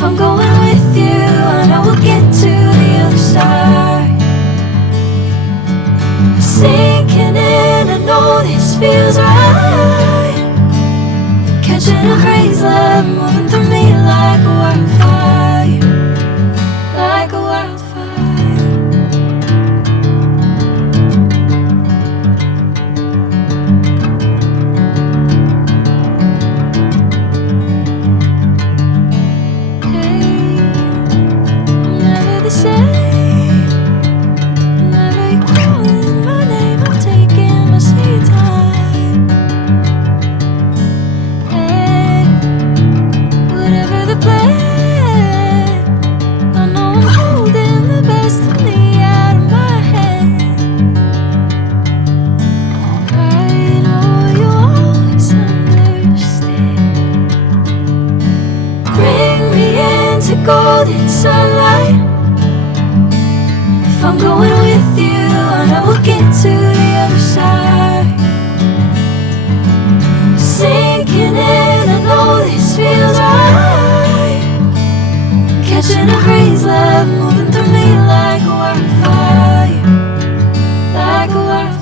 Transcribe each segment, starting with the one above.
If I'm going with you, I know we'll get to the other side. Sinking in, I know this feels right. Catching a crazy love, moving through me like a wildfire, like a wildfire. Golden sunlight. If I'm going with you, I know we'll get to the other side. Sinking in, I know this feels right. Catching a crazy love, moving through me like a wildfire, like a wildfire.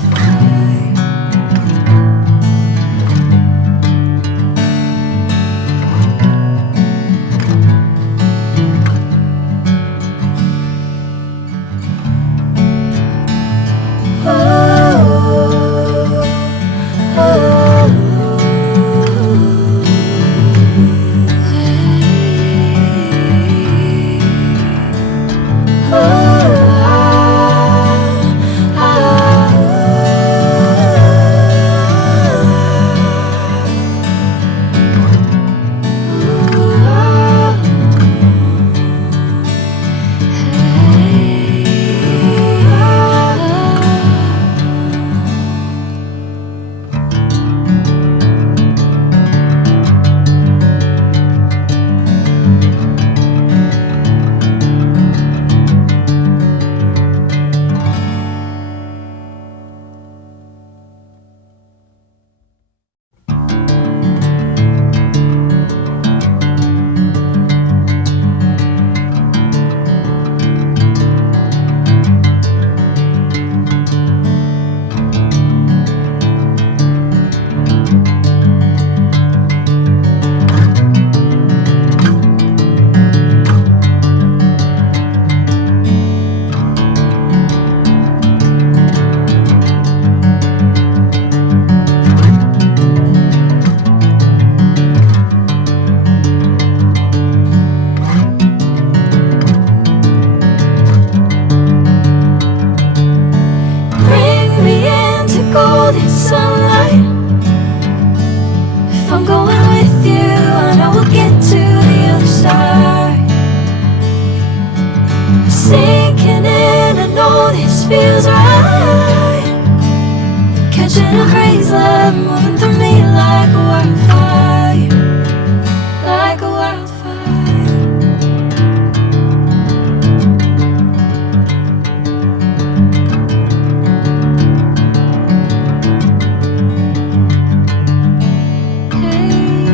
Catching a crazy love, moving through me like a wildfire, like a wildfire. Hey,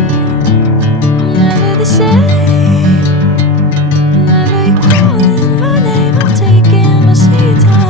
I'm never the same. Whenever you're calling my name, I'm taking my sweet time.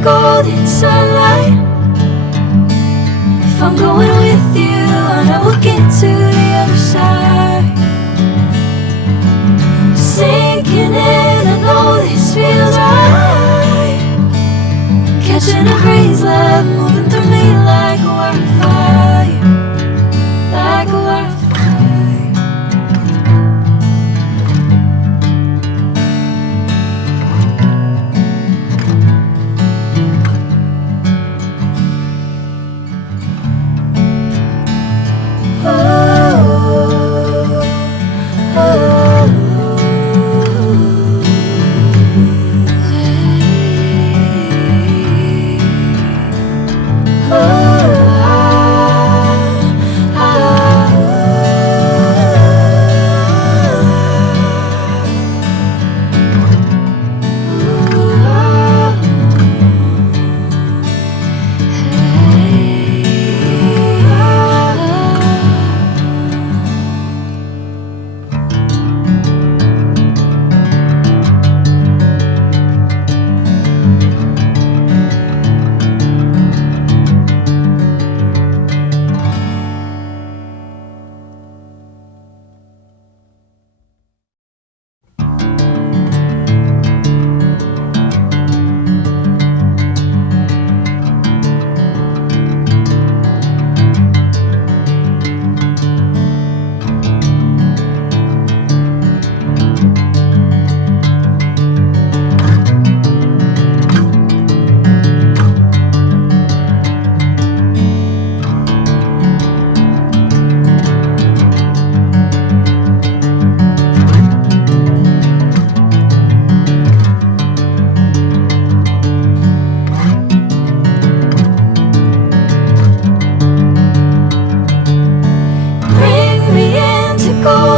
Golden sunlight. If I'm going with you, I know we'll get to the other side. Sinking in, I know this feels right. Catching a crazy love, moving through me like a wildfire, like a wildfire.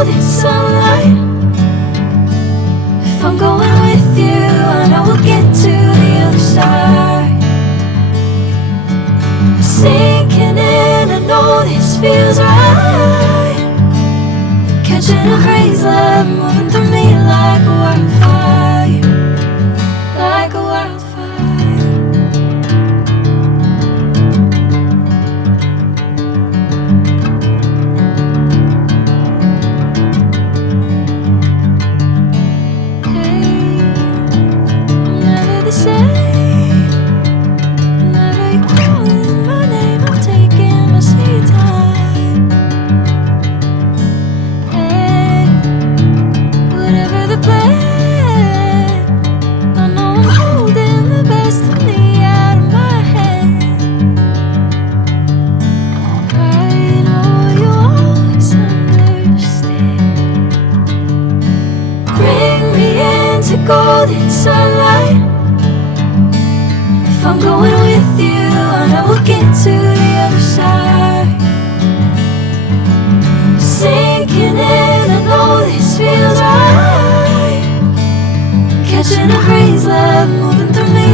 golden sunlight. If I'm going with you, I know we'll get to the other side. Sinking in, I know this feels right. Catching a crazy love moving through me like a wildfire, like a wildfire. Hey, I'm never the same. Whenever you're calling my name, I'm taking my sweet time. Hey, whatever the plan, I know I'm holding the best of me out of my hand. I know you always understand. Bring me into golden sunlight. If I'm going with you, I know we'll get to the other side. Sinking in, I know this feels right. Catching a crazy love moving through me